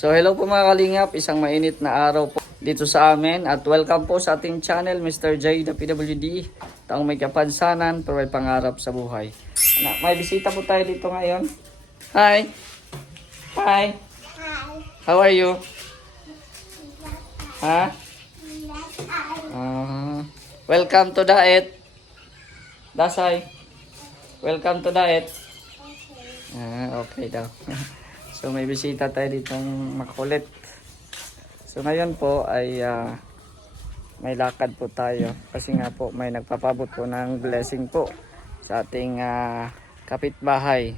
So hello po mga kalingap, isang mainit na araw po dito sa amin at welcome po sa ating channel Mr. J the PWD, taong may kapansanan pero may pangarap sa buhay. May bisita po tayo dito ngayon. Hi! Hi! How are you? Ha? Welcome to Daet. Dasay. Welcome to Daet. Okay daw. So may bisita tayo ditong makulit. So ngayon po ay may lakad po tayo kasi nga po may nagpapabot po ng blessing po sa ating kapitbahay.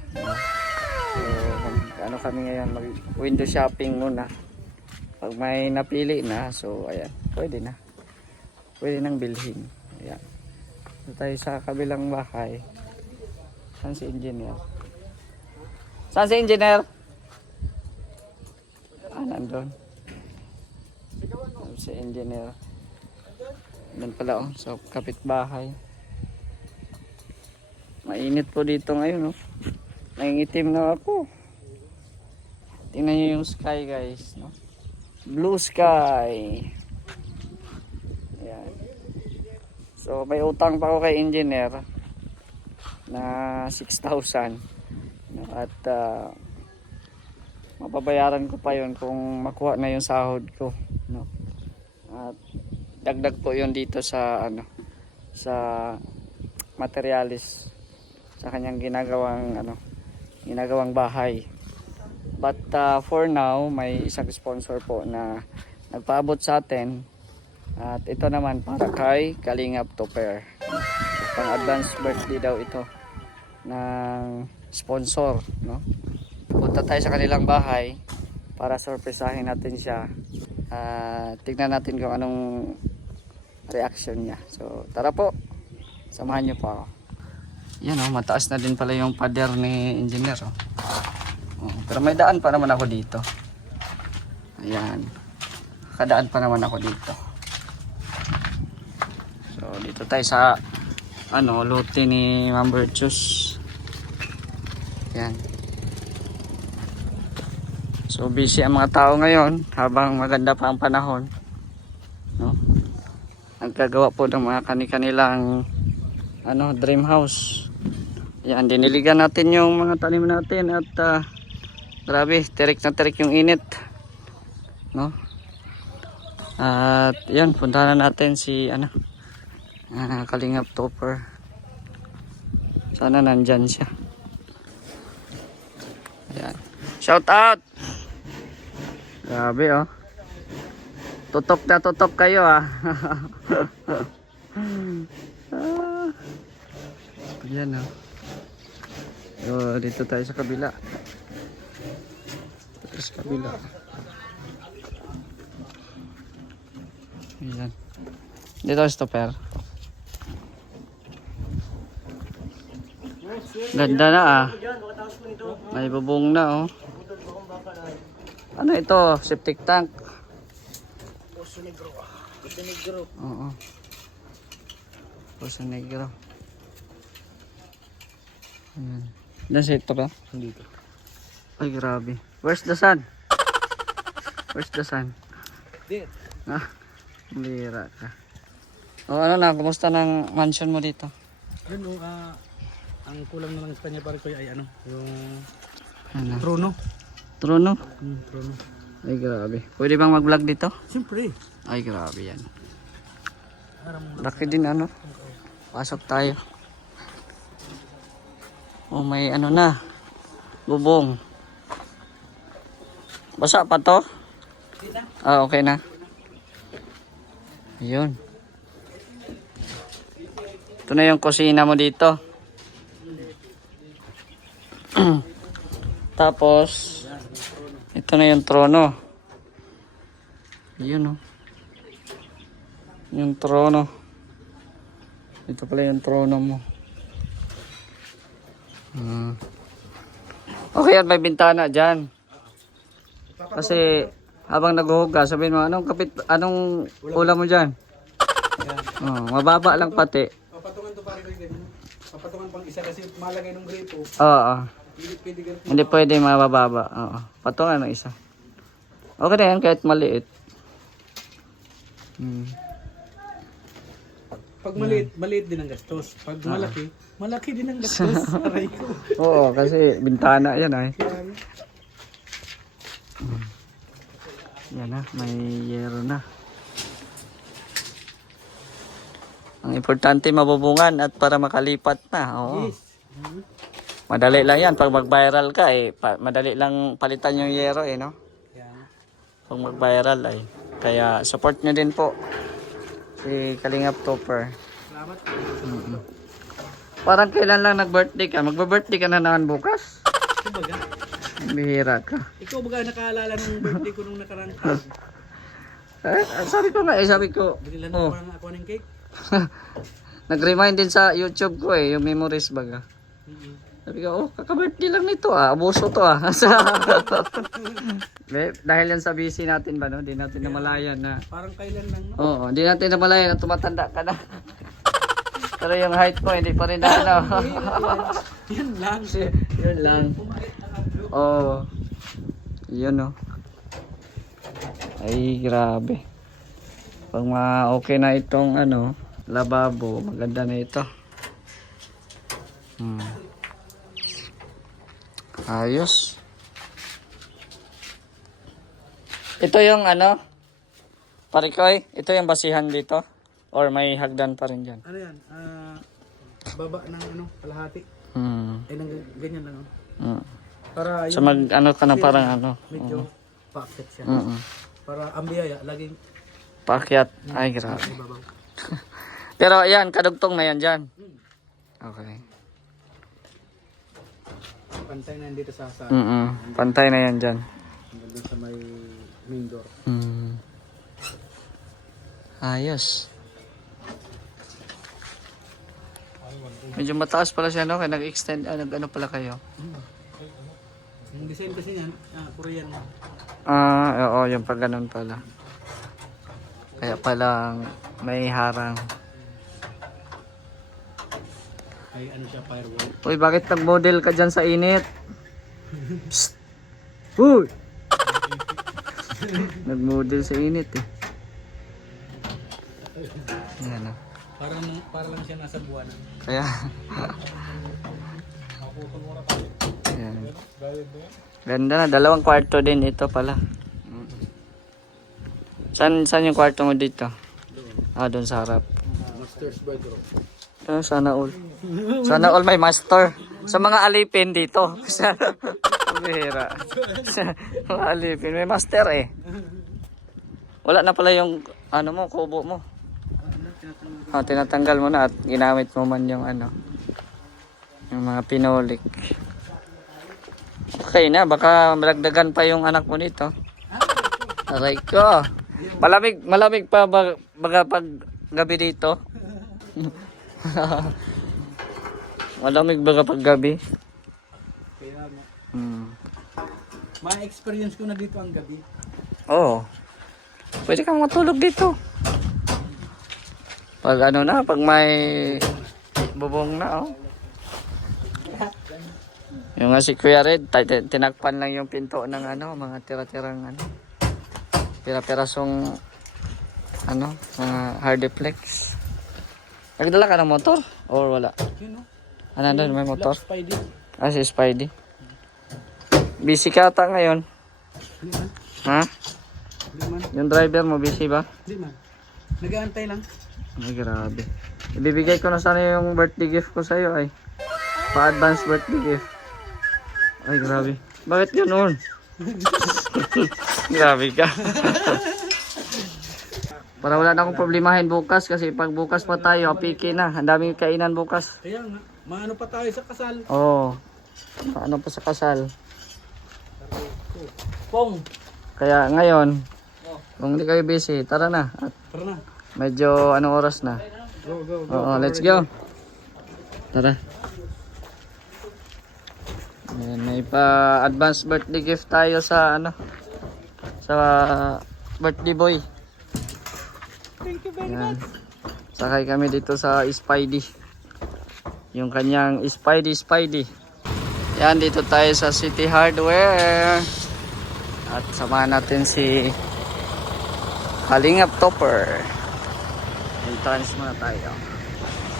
So kami ngayon mag window shopping muna. Pag may napili na, so ayan, pwede na. Pwede nang bilhin. Ayan. So tayo sa kabilang bahay. Saan si engineer? Saan si engineer? Nandun. Si engineer. Nandun pala sa kapitbahay. Mainit po dito ngayon Nangingitim na ako. Tingnan nyo yung sky guys, no? Blue sky. Ayan. So may utang pa ako kay engineer na 6,000. At mababayaran ko pa yon kung makuha na yung sahod ko, no? At dagdag po yon dito sa sa materialis sa kanyang ginagawang bahay. But for now may isang sponsor po na nagpaabot sa atin at ito naman para kay Kalingap Topper. Pang advance birthday daw ito ng sponsor, no? Punta tayo sa kanilang bahay para sorpresahin natin siya. Tignan natin kung anong reaction niya. So tara po, samahan niyo po ako. Yan mataas na din pala yung pader ni engineer pero may daan pa naman ako dito. Ayan, kadaan pa naman ako dito. So dito tayo sa lote ni Ma'am Virtues. Yan. So busy ang mga tao ngayon habang maganda pa ang panahon, no? Nagkagawa po ng mga kanilang dream house. Yan, diniligan natin yung mga tanim natin at grabe, terik na terik yung init, no? At yan, puntahan na natin si Kalingap Topper. Sana nandyan siya. Ayan. Shout out! Grabe tutok kayo Ayan So, dito tayo sa kabila. Ayan. Dito sa stopper. Ganda na May bubong na Ano ito? Septic tank. Poso Negro. Oo. Poso Negro. Ayan. Diyan sa ito ba? Dito. Ay grabe. Where's the sun? Dito. Lira ka. Kumusta ng mansion mo dito? Ano, ang kulang naman sa kanya pare ko ay yung trono. Trono? Trono. Ay grabe. Pwede bang mag-vlog dito? Siyempre. Ay grabe yan. Laki din Pasok tayo. May na. Bubong. Basa pa to? Okay na. Ayun. Ito na yung kusina mo dito. Tapos ito na yung trono. Yun yung trono. Ito pala yung trono mo. Okay, may bintana dyan. Kasi habang naghuhugas, sabihin mo, anong ulam mo dyan? Mababa lang pati. Papatungan to pare ko yung papatungan pang isa kasi malagay ng gripo. Oo. Hindi pwede mabababa. Oo. Patungan ng isa. Okay na yan kahit maliit. Hmm. Pag maliit din ang gastos. Pag malaki din ang gastos. Aray ko. Oo, kasi bintana yan ay. Yan na, may yero na. Ang importante mabubungan at para makalipat na. Oo. Yes. Madali lang yan. Pag mag-viral ka madali lang palitan yung yero no? Yan. Pag mag-viral ay. Kaya support nyo din po si Kalingap Topper. Salamat. Parang kailan lang nag-birthday ka? Magbe-birthday ka na naman bukas? Ito baga? Bihira ka. Ikaw baga nakaalala ng birthday ko nung nakarang taon. Sabi ko nga sabi ko. Binilan na ako ng cake. Nag-remind din sa YouTube ko yung memories baga. Sabi ko, kaka-birthday lang nito abuso to Dahil yan sa busy natin ba, no? Di natin namalayan na. Parang kailan lang, no? Oo, di natin namalayan na tumatanda ka na. Pero yung height ko, hindi pa rin na Yan lang. Yun lang. Oo. Yun, no. Ay, grabe. Pag okay na itong, lababo, maganda na ito. Ayos. Ito yung Parikoy, ito yung basihan dito? Or may hagdan pa rin dyan? Ano yan? Baba ng kalahati. Ay, ganyan lang. Para So ka na parang medyo pa-akit siya. Para ang biyaya, laging paakyat. Ay, grabe. ibabaw. Pero ayan, kadugtong na yan dyan. Okay. Pantay na yan dito sa Pantay na yan dyan. hanggang sa may main door. Ayos. Medyo mataas pala siya, no? Kaya nag-extend, nag-ano pala kayo? Yung design kasi yan, Korean. Oo, yung pag ganun pala. Kaya palang may harang. Ay ano siya, firewall. Uy, bakit nag-model ka dyan sa init? Psst! Uy! Nag-model sa init Yan Para lang siya nasa buwanan. Kaya yan. Ganda na, 2 kwarto din ito pala. Saan yung kwarto mo dito? Doon sa harap. Master's bedroom. Sana all. Sana all may master. Sa mga alipin dito. Bihira. Sa mga alipin may master Wala na pala yung kubo mo. Tinatanggal mo na at ginamit mo man yung yung mga pinolik. Okay na, baka malagdagan pa yung anak mo nito. Aray ko. Malamig pa baga pag gabi dito. Malamig baga pag gabi. Kaya ma-experience ko na dito ang gabi. Oo. Pwede kang matulog dito. Pag pag may bubong na Yung si Kuya Red, tinakpan lang yung pinto ng mga tira-tirang pira-pirasong mga hardiplex. Nagdala ka ng motor? Or wala? Yun, Doon may motor? Spidey. Si Spidey. Busy ka ata ngayon? Di man. Ha? Di man. Yung driver mo busy ba? Di man. Nag-aantay lang. Ay, grabe. Ibibigay ko na sana yung birthday gift ko sa'yo pa-advance birthday gift. Ay, grabe. Bakit ganoon? Grabe ka. Para wala na akong problemahin bukas kasi pag bukas pa tayo, apiki na. Ang daming kainan bukas. Kaya nga, maano pa tayo sa kasal. Oo. Paano pa sa kasal? Pong. Kaya ngayon, kung hindi kayo busy, tara na. At Tara na. medyo anong oras na? Go. Oo, let's go. Tara. Ayan, may pa-advance birthday gift tayo sa sa birthday boy. Thank you very Ayan. Sakay kami dito sa Spidey. Yung kanyang Spidey. Yan, dito tayo sa City Hardware. At samahan natin si Kalingap Topper. Entrance muna tayo.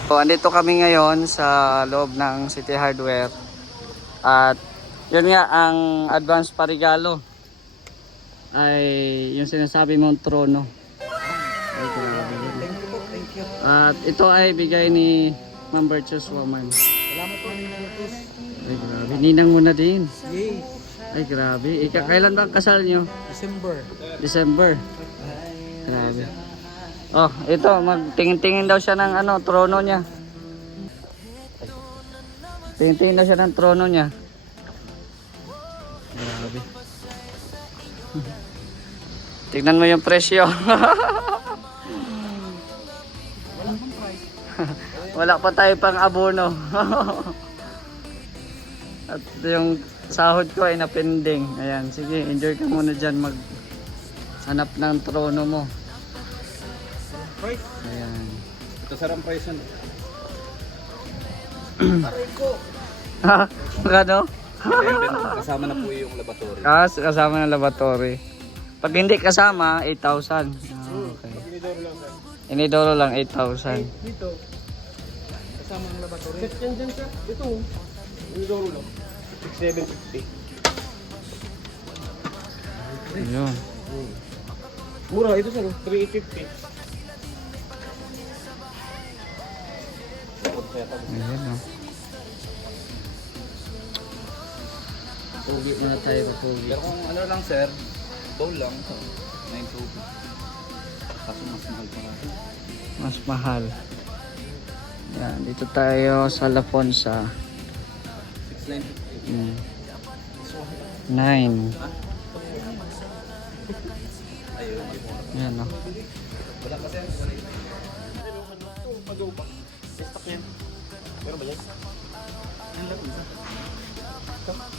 So, andito kami ngayon sa loob ng City Hardware. At yun nga, ang advance parigalo ay yung sinasabi mong trono. Ay, grabe yun. Thank you. At ito ay bigay ni Ma'am Virtuous Woman. Salamat po Ninang Virtuous. Ay, grabe. Ninang mo na din. Yay! Ay, grabe. Kailan ba ang kasal nyo? December. December. Grabe. Oh, ito. Magtingin-tingin daw siya ng trono niya. Tingin-tingin daw siya ng trono niya. Grabe. Tignan mo yung presyo. Wala pa tayo pang abono. At yung sahod ko ay napending. Ayan, sige, enjoy ka muna dyan hanap ng trono mo. Price? Ayan. Ito sarang price yan. Ha? Magkano? Kasama na po yung laboratory. Kasama ng laboratory. Pag hindi kasama, 8,000. Ah, okay. Inidoro lang 8,000. Dito. Kasama ang laboratory. Set yan dyan sir. Dito. Inidoro lang. 6,750. Ayun. Mura ito sir. 3,850. Ayan o. Pugi muna tayo papugi. Pero kung ano lang sir, bowl lang. 9,250. Kaso mas mahal pa natin. Mas mahal. Yan, dito tayo sa La Fonsa. 6,950. 9. Ayun. Yan o. Wala kasi yan. Stock yan. Meron ba yan?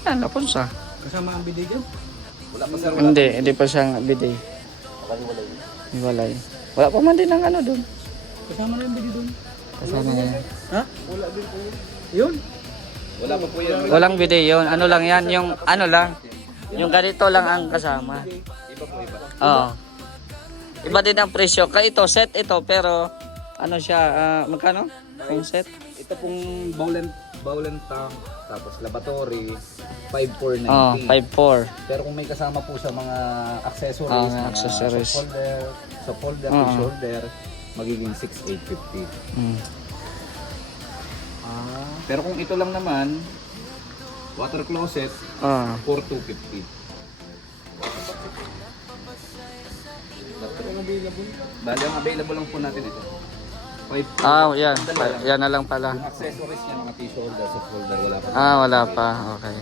Yan, La Fonsa. Kasama ang bidig yan? Wala pa sir. Hindi pa siyang bidet. Hiwalay. Wala pa man din ang doon. Kasama na yung bidig doon. Kasama niya. Ha? Wala din po. Yun? Wala pa po yan. Walang bidet yun. Ano lang yan, yung lang. Yung ganito lang ang kasama. Iba po iba. Oo. Iba din ang presyo. Ito, set ito, pero ano siya, magkano? Yung set? Ito pong bowl and tank, tapos laboratory, 5,490. Oo, 5,400. Pero kung may kasama po sa mga accessories, May mga accessories. soft holder, Oo. shoulder, magiging 6,850. Mm. Pero kung ito lang naman, water closet, Ah. 4,250. Bali, ang available lang po natin ito. 5,450. Yan. Yan na lang pala. Yung accessories niya, mga t-shoulder, soft holder, wala pa. Wala pa. Okay.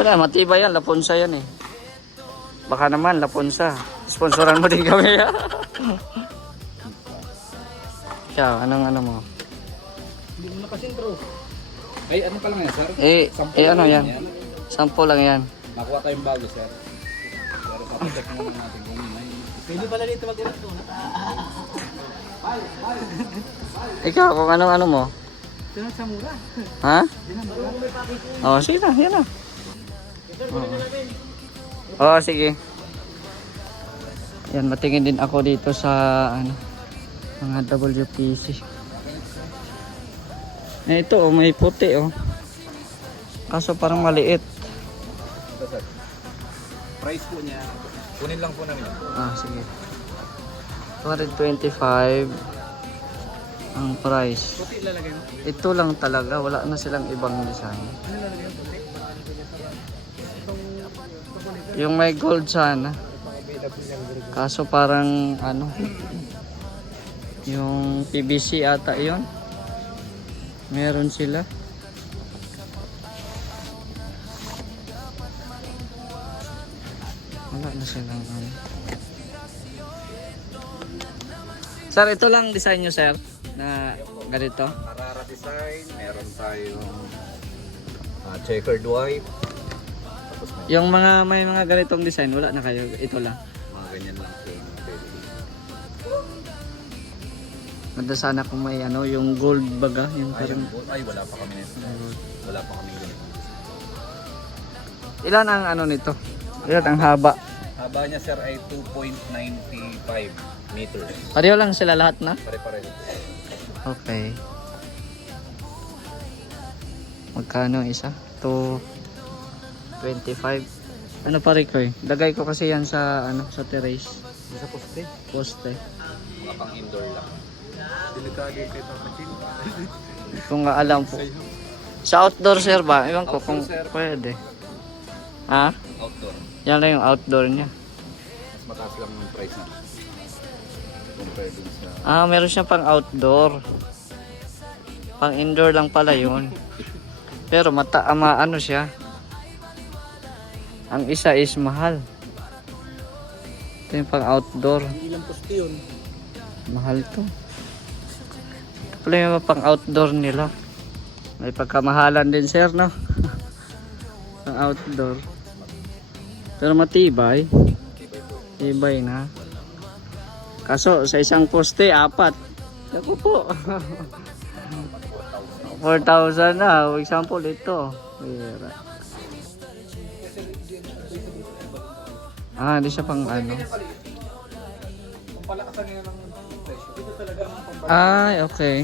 Wala, matibay yan. La Fonsa yan eh. Baka naman, La Fonsa. Sponsoran mo din kami. Siya, anong mo? Hindi mo nakasintro. Ay, ano pa lang yan, sir? Ano yan? 10 lang yan. Nakuha tayong bago, sir. Pero papacheck muna natin kung may... Pwede pala dito mag-irap to. Ikaw, kung ano mo? Ito sa mura. Ha? Oh, sige na, yan na. Oo, sige. Yan, matingin din ako dito sa mga WPC. Ito, may puti Kaso parang maliit. Ito, sir. Price po niya. Kunin lang po namin. Sige. 225 ang price. Puti ilalagay mo. Ito lang talaga, wala na silang ibang design. Ano ilalagay mo? Puti? Yung may gold sana. Kaso parang yung PVC ata yon. Meron sila. Wala na silang Sir, ito lang design nyo, sir, na ganito. Arara design, meron tayong checkered white. Tapos Yung may mga ganitong design, wala na kayo. Ito lang. mga ganyan lang po yung pwede. Ganda sana kung may yung gold baga, yung parang Ay, wala pa kami nito. Wala pa kami ganito. ilan ang nito? Yan, ang haba. Haba niya sir ay 2.95 meters. Pareho lang sila lahat na? Pare-pareho. Okay. Magkano ang isa? 225. Ano pa rin ko eh? Lagay ko kasi yan sa ano sa terrace. Sa poste. Poste. Mga pang indoor lang. Delikado kay Papa Chin. Kung nga alam po. Sa outdoor sir ba? Ewan ko kung Outdoor, sir. pwede. Ha? Outdoor. Yan lang yung outdoor niya. Mas mataas lang yung price na. Compare dun sa... Ah, meron siya pang outdoor. Pang indoor lang pala yun. Pero ano siya. Ang isa is mahal. Ito yung pang outdoor. Ilang poste yun? Mahal to. Ito pala yung pang outdoor nila. May pagkamahalan din sir, no? Pang outdoor. Pero matibay. Tibay na. Kaso sa isang poste, 4. Naku po. 4,000 na. For example, ito. Pera. Ah, hindi siya pang ano. Kung palakasan nila ng presyo, ito talaga ang pang Ay, okay.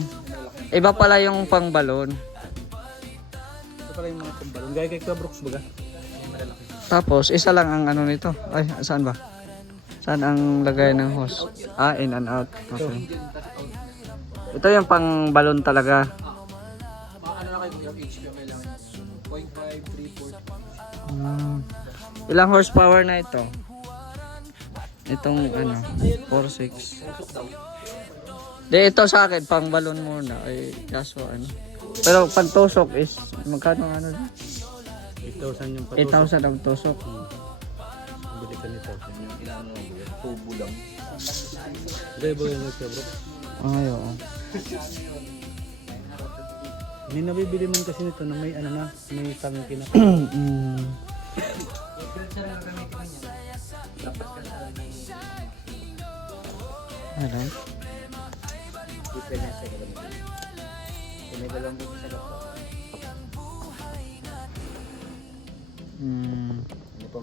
Iba pala yung pang balon. Ito pala yung mga pambalon. Gaya kay Brooks baga. Malalaki. Tapos, isa lang ang ano nito. Ay, saan ba? Saan ang lagay ng hose? Ah, in and out. Okay. Ito yung pang balon talaga. Ano na kayo yung HP ang kailangan? 0.5, 3, 4. Ilang horsepower na ito? Itong ano, 4.6. De, ito sa akin, pang balon muna. Ay, kaso ano. Pero pag tusok is, magkano ano? 8,000 yung 8,000 ang tusok. Bili ka nito. yung inaano mo, tubo lang. Gaya ba yung kay Brooks? Ay, oo. May nabibili man kasi nito na may ano na, may tangke na. Mm. Ano? Mm.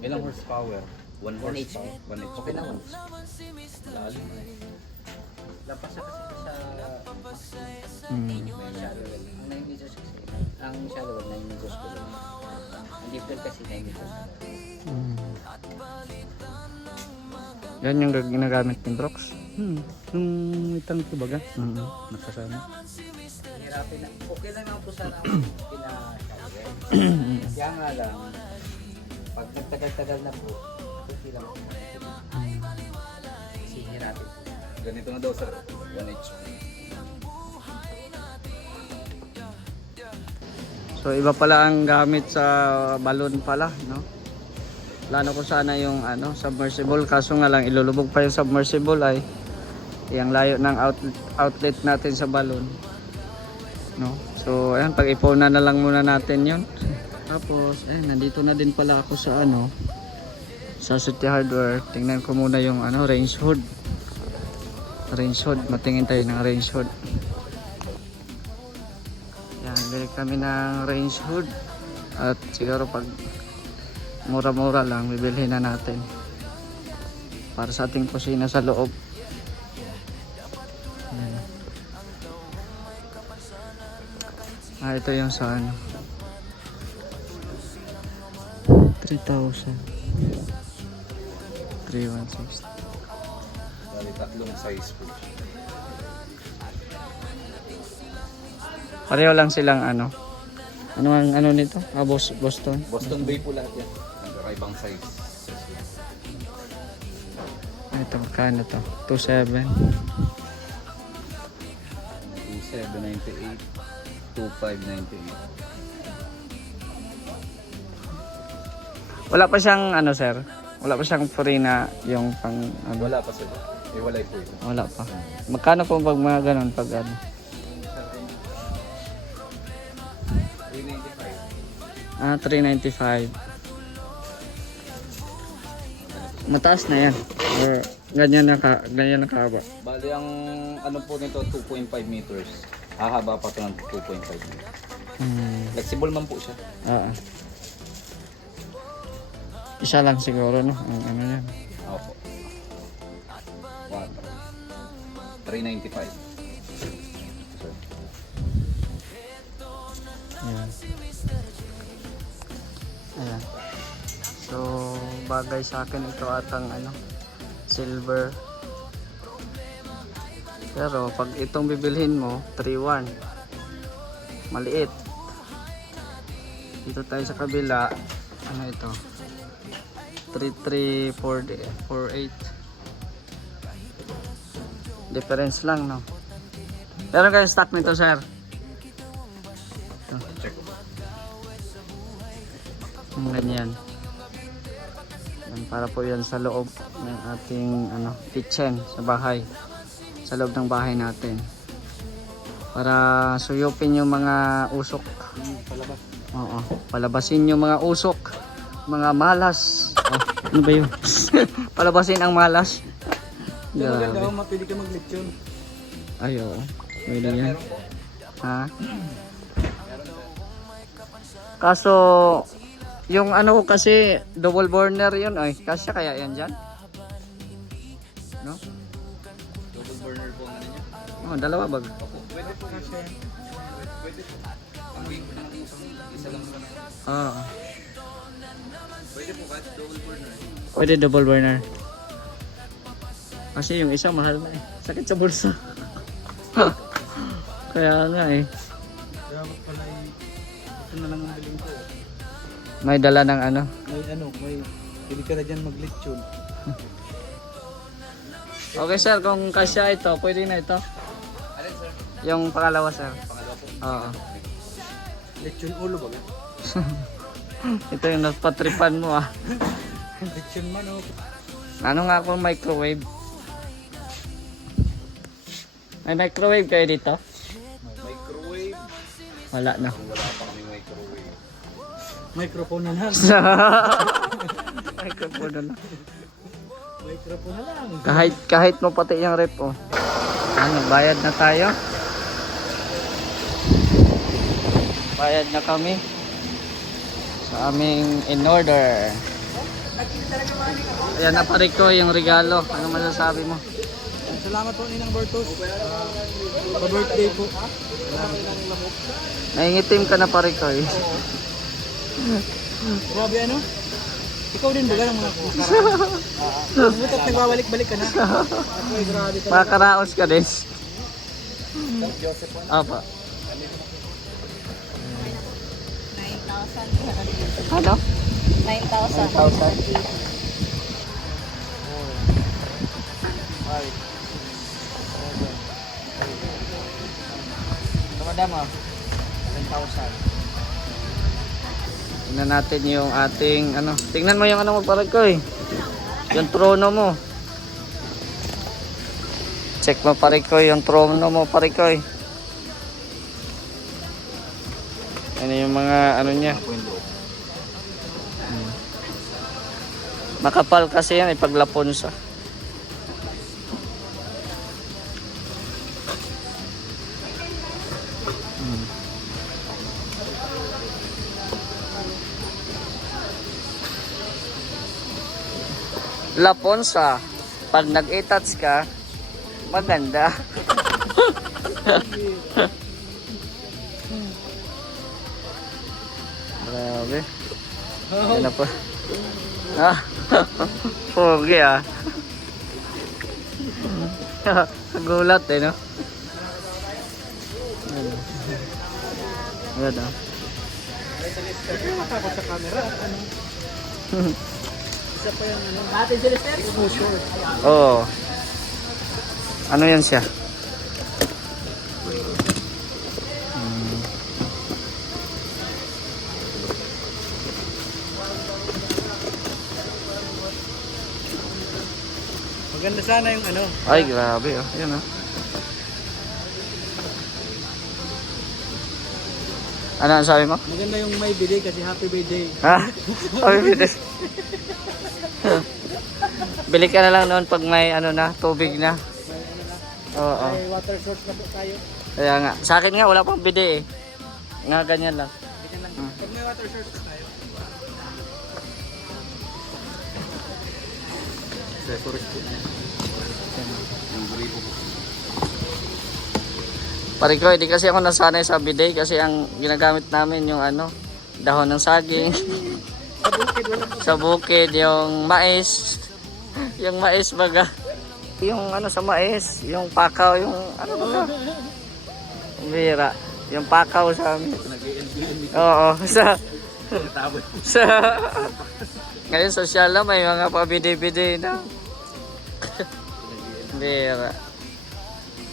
Ilang horsepower? 1 horsepower. 1 HP. Okay lang. Lalim na eh. Lapas na kasi sa Mm. Shadowwell. Ang 9 meters kasi. Ang Shadowwell 9 meters ko lang. Ang different kasi 9 meters. Mm. Yan yung ginagamit ni Brooks. Yung may tangke baga, Mm. nakasama. Hirapin na. Okay lang ako sana ang pina-Shadowwell. Kaya nga lang, pag nagtagal-tagal na po, okay lang ako. Kasi hirapin po. Ganito na daw sir. 1 HP. So iba pala ang gamit sa balon pala, no? Plano ko sana yung ano, submersible, kaso nga lang ilulubog pa yung submersible ay yung layo ng outlet natin sa balon. No? So ayan, pag-ipunan na lang muna natin 'yon. Tapos ayan, nandito na din pala ako sa ano, sa City Hardware. Tingnan ko muna yung ano, range hood. Range hood, matingin tayo ng range hood. Yan, bili kami ng range hood. At siguro pag mura-mura lang, bibilhin na natin. Para sa ating kusina sa loob. Yan. Ah, ito yung sa ano. 3,000. 3,160. Bali, tatlong size po. Pareho lang silang ano. Ano ang ano nito? Ah, Boston. Boston Bay po lahat yan. Nagkakaibang size. Ah, ito, magkano to? 2,700. 2798, 2598. Wala pa siyang ano, sir? Wala pa siyang free na yung pang ano? Wala pa sila. Walay po ito. Wala pa. Magkano po pag mga ganun pag ano? 395. Ah, 395. Mataas na yan. Or ganyan na kahaba. Bali ang ano po nito 2.5 meters. Hahaba pa ito ng 2.5 meters. Hmm. Flexible man po siya. Ah. Isa lang siguro, no? Ang ano yan. Opo. 395. Sir. Ayan. Ayan. So, bagay sa akin ito atang ano, silver. Pero pag itong bibilhin mo, 3-1. Maliit. Dito tayo sa kabila. Ano ito? 3348. Difference lang, no? Meron kayong stock nito, sir? Check ko. Yung ganyan. Yan, para po yan sa loob ng ating ano, kitchen sa bahay. Sa loob ng bahay natin. Para suyupin yung mga usok. Palabas. Oo, palabasin yung mga usok, mga malas. Oh, ano ba yun? Palabasin ang malas. Yung maganda Grabe. ako, mapili ka mag-lechon. Ay, oo. Pwede yan. Ha? Kaso, yung ano ko kasi, double burner yun. Ay, kasya kaya yan dyan? No? Double burner po ang ano niya. Oh, dalawa bag. Opo, pwede po kasi. Pwede po. Ang wing ko ng isa lang naman. Oo. Pwede po kahit double burner. Pwede double burner. Kasi yung isa mahal na eh. Sakit sa bulsa. Kaya nga eh. Dapat pala ito na lang ang biling ko. May dala ng ano. May pili ka na dyan mag-lechon. Okay sir, kung kasya ito, pwede na ito. Alin sir? Yung pangalawa sir. Pangalawa po. Oo. Lechon ulo ba? Ito yung napatripan mo ah. Lechon manok. Ano nga kung microwave? May microwave kayo dito? Microwave. Wala na. Wala pa kami microwave. Microphone na lang. Microphone na lang. Microphone na lang. Kahit mo pati yung rep oh. Ano, bayad na tayo? Bayad na kami sa aming in order. Ayan na pare ko yung regalo. Ano masasabi mo? Salamat po Ninang Bertos. Pa-birthday po. Naingitim ka na pare ko eh. Grabe ano? Ikaw din baga ng mga kukaraan. Butat nagbabalik-balik ka na. Ako ay grabe ka. Makakaraos ka din. Apa. 9,000. Ano? 9,000. 9,000. Madam oh. 10,000. Tingnan natin yung ating ano. Tingnan mo yung ano mo pare ko eh. Yung trono mo. Check mo pare ko yung trono mo pare ko eh. Ano yung mga ano niya. Ako yung loob. Makapal kasi yan ipaglapon sa. Laponsa, pag nag-e-touch ka, maganda. Grabe. Yan na pa. Ah, pogi ah. Gulat eh, no? Yan ah. Huwag kayo matakot sa camera. Ano? Isa pa yung ano. Ate Celeste? Sure. Oo. Ano yan siya? Maganda sana yung ano. Ay, grabe oh. Yan oh. Ano ang sabi mo? Maganda yung may bili kasi happy birthday. Ha? Ay, bilis. Bili ka na lang noon pag may ano na, tubig na. Oo. May water source na po tayo. Kaya nga, sa akin nga wala pang bide eh. Nga ganyan lang. Ganyan lang. Pag may water source na tayo. accessories po niya. Yung gripo po. Pare ko, hindi kasi ako nasanay sa bidet kasi ang ginagamit namin yung ano, dahon ng saging. Sa bukid, yung mais. Yung mais baga. Yung ano sa mais, yung pakaw, yung ano baga. Bira. Yung pakaw sa amin. Oo, sa ngayon social na may mga pabide-bide na. Bira.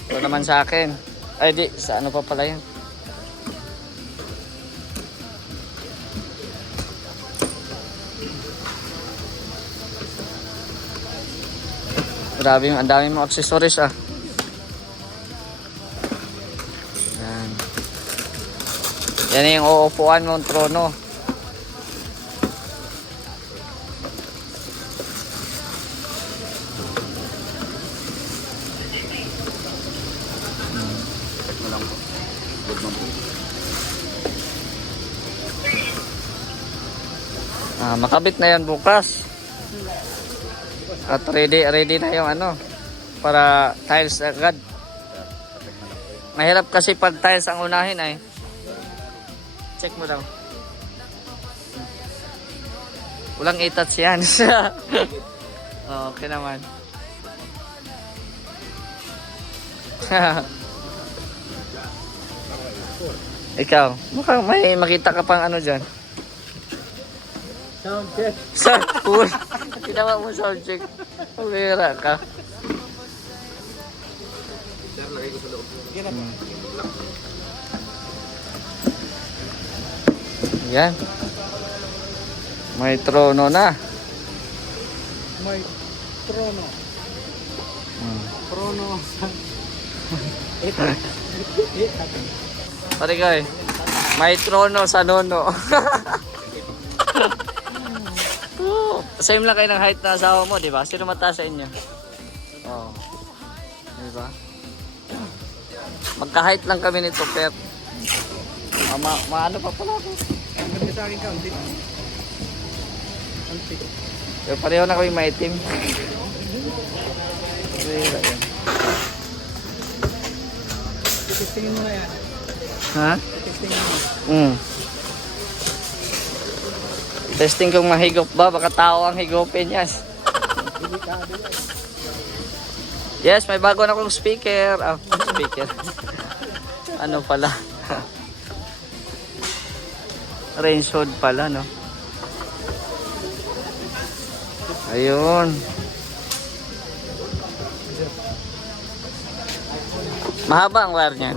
Ito naman sa akin. Ay di, sa ano pa pala yan? Grabe, ang dami mong accessories ah. Yan. Yan yung uupuan mong trono. Makabit na yan bukas. At ready na yung ano para tiles agad. Mahirap kasi pag tiles ang unahin ay. Check mo daw. Walang i-touch yan. Okay naman. Ikaw, mukhang may makita ka pang ano dyan. Sound check. Uy, ginawa mo sound check. Pumira ka. Sir, lagay ko sa loob. Yan. May trono na. May trono. Trono. Pare ko eh. May trono sa nono. Same lang kayo ng height na asawa mo, di ba? Sino mataas sa inyo? Oo. Di ba? Magka-height lang kami nito, Pep. Maano pa pala ako. Ang ganda sa akin kaunti. Kaunti. Pero pareho na kami maitim. Pera yan. Testingin mo na yan. Ha? Testingin mo. Testing kung mahigop ba, baka tao ang higopin, yes. Yes, may bago na akong speaker. Speaker. Ano pala? Range hood pala, no? Ayun. Mahaba ang wire niyan.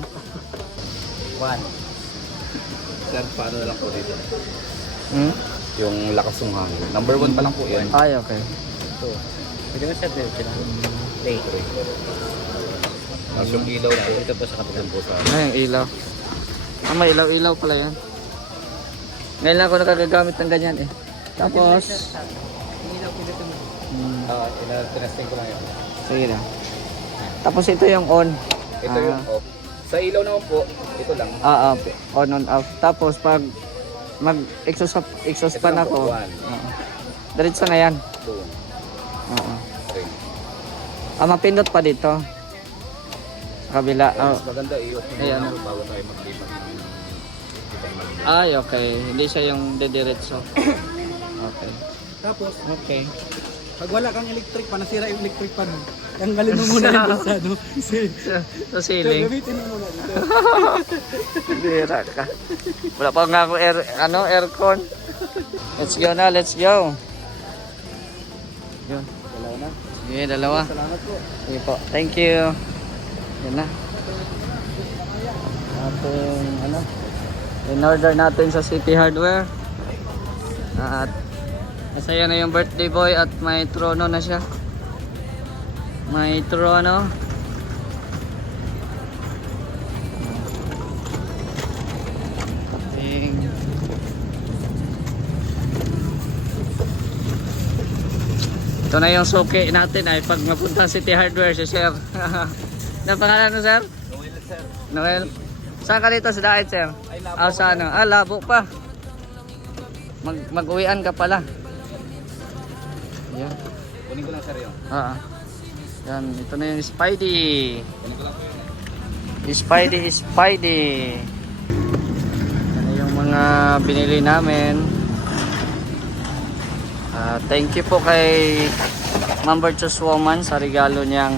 Sir, paano na lang po dito? Hmm? Yung lakas ng hangin. Number 1 pa lang po yan. Ay, okay. Pwede mo sa pwede na. Play. Tapos yung ilaw na ito po sa kapitan po sa Ay, ang ilaw. May ilaw-ilaw pala yan. Ngayon lang ako nakagagamit ng ganyan eh. Tapos, tinasting ko lang yun. sige na. Tapos ito yung on. Ito yung off. Sa ilaw naman po, ito lang. On on off. Tapos pag mag-exhaust pan ako. Diretso na yan. 2, Oo. 3. Mapindot pa dito. Sa kabila. Mas maganda i-off nyo Ayan. muna bago tayo maglipat ng Ay, okay. Hindi siya yung dediretso. Okay. Tapos, Okay. pag wala kang electric pa, nasira yung electric pan mo. Tanggalin mo muna yung bulsa, no? Sa ceiling. Gamitin mo muna dito. Bira ka. Wala pa nga ako aircon. Let's go na, let's go. Yun. Dalawa na. Sige, dalawa. Salamat po. Sige po. Thank you. Yan na. Ating in-order natin sa City Hardware. At masaya na yung birthday boy at may trono na siya. May trono. Ito na yung suki natin ay pag mapunta City Hardware si Sir. Ano pangalan mo, Sir? Noel, sir. Noel. Saan ka dito sa Daet, Sir? Ay, Labo. Sa ano? Labo pa. Mag-uwian ka pala. Yan. Kunin ko lang sir yung. Yan, ito na yung Spidey. Kunin ko lang po yun. Spidey. Ano yung mga binili namin. Thank you po kay Ma'am Virtuous Woman sa regalo niyang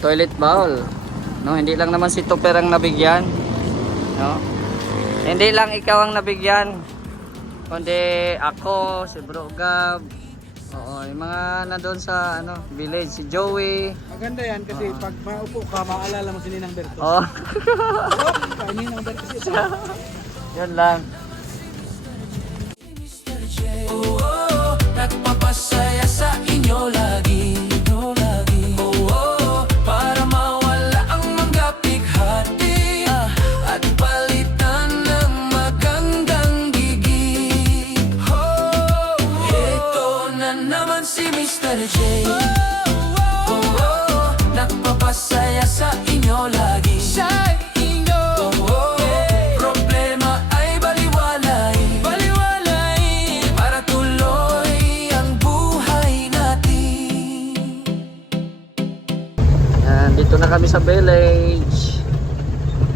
toilet bowl. No, hindi lang naman si Tupper ang nabigyan. No? Hindi lang ikaw ang nabigyan. Kundi ako, si Bro Gab. Oo, yung mga nandoon sa village, si Joey. Maganda yan kasi pag maupo ka, maalala mo si Ninang Berto. Oh. Kay Ninang Berto kasi. Yun lang. Nagpapasaya sa inyo lagi, para mawala ang mga pighati at palitan ng magandang gigi. Ito na naman si Mr. J. Nagpapasaya sa inyo lagi. Problema ay baliwalay, para tuloy ang buhay natin. Yan, dito na kami sa village.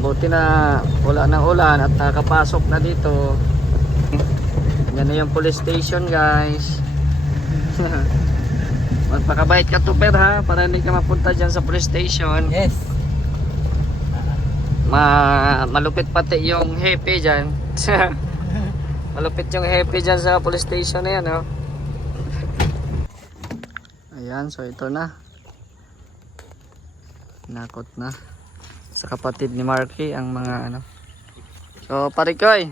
Buti na wala ng ulan at nakapasok na dito. Yan na yung police station, guys. Magpakabait ka, Tupper, ha, para hindi ka mapunta dyan sa police station. Yes. Malupit pati yung hepe dyan. Malupit yung hepe dyan sa police station na yan, oh. Ayan, so ito na. Nakot na sa kapatid ni Marky ang mga So, Parikoy,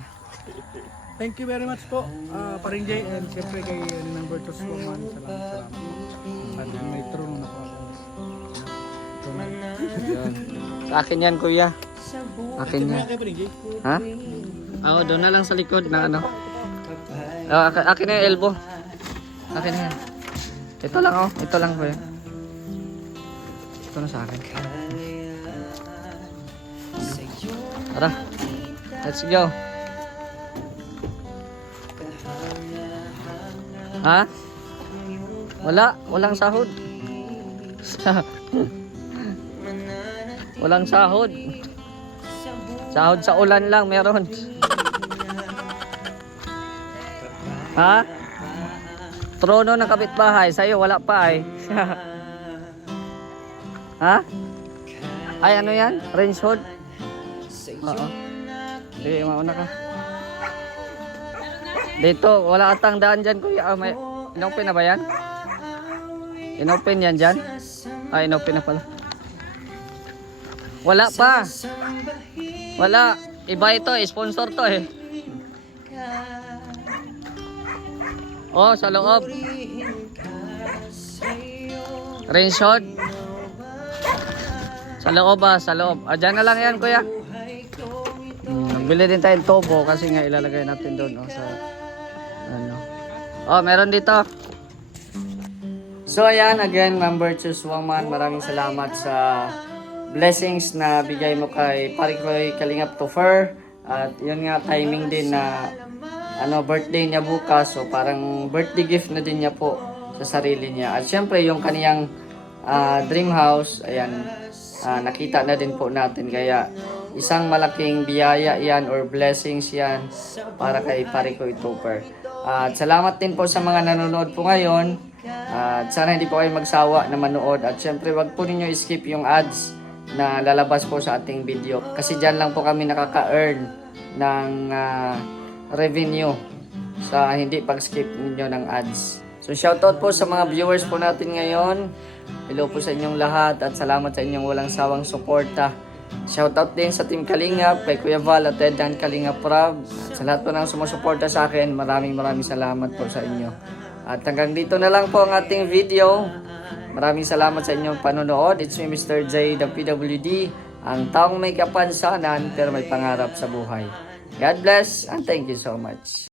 Thank you very much po, Paring Jay, and siyempre kay Ninang Berto Woman. Salamat. At may trono na po ako. yun. Sa akin yan, kuya. Akin yan. Kay Paring Jay. Ha? Oo, doon na lang sa likod na akin na yung elbow. Akin na yan. Ito lang, oh. Ito lang, kuya. Ito na sa akin. Tara. Let's go. Ha? Walang sahod. Walang sahod. Sahod sa ulan lang meron. Ha? Trono ng kapitbahay, sa'yo wala pa eh. Ha? Ay, ano yan? Range hood? Oo. Sige, mauna ka. Dito, wala atang daan dyan, kuya. May inopen na ba yan? Inopen yan dyan? Ay, inopen na pala. Wala pa. Wala. Iba ito, sponsor to eh. Oh, sa loob. Range hood. Sa loob ba? Sa loob. Dyan na lang yan, kuya. Nagbili din tayong topo kasi nga ilalagay natin doon sa Oh, meron dito. So ayan, again, Ma'am Virtuous Woman, maraming salamat sa blessings na bigay mo kay Parikoy Kalingap Tupper. At yun nga, timing din na birthday niya bukas, so parang birthday gift na din niya po sa sarili niya. At syempre yung kaniyang dream house, ayan, nakita na din po natin, kaya isang malaking biyaya yan or blessings yan para kay Parikoy Tupper. At salamat din po sa mga nanonood po ngayon. At sana hindi po kayo magsawa na manood. At syempre wag po ninyo skip yung ads na lalabas po sa ating video. Kasi dyan lang po kami nakaka-earn ng revenue sa hindi pag-skip ninyo ng ads. So shoutout po sa mga viewers po natin ngayon. Hello po sa inyong lahat at salamat sa inyong walang sawang suporta. Shoutout din sa Team Kalingap, kay Kuya Val at Ted and Kalingap Rob. At sa lahat po ng sumusuporta sa akin, maraming salamat po sa inyo. At hanggang dito na lang po ang ating video. Maraming salamat sa inyong panonood. It's me, Mr. J, the PWD, ang taong may kapansanan pero may pangarap sa buhay. God bless and thank you so much.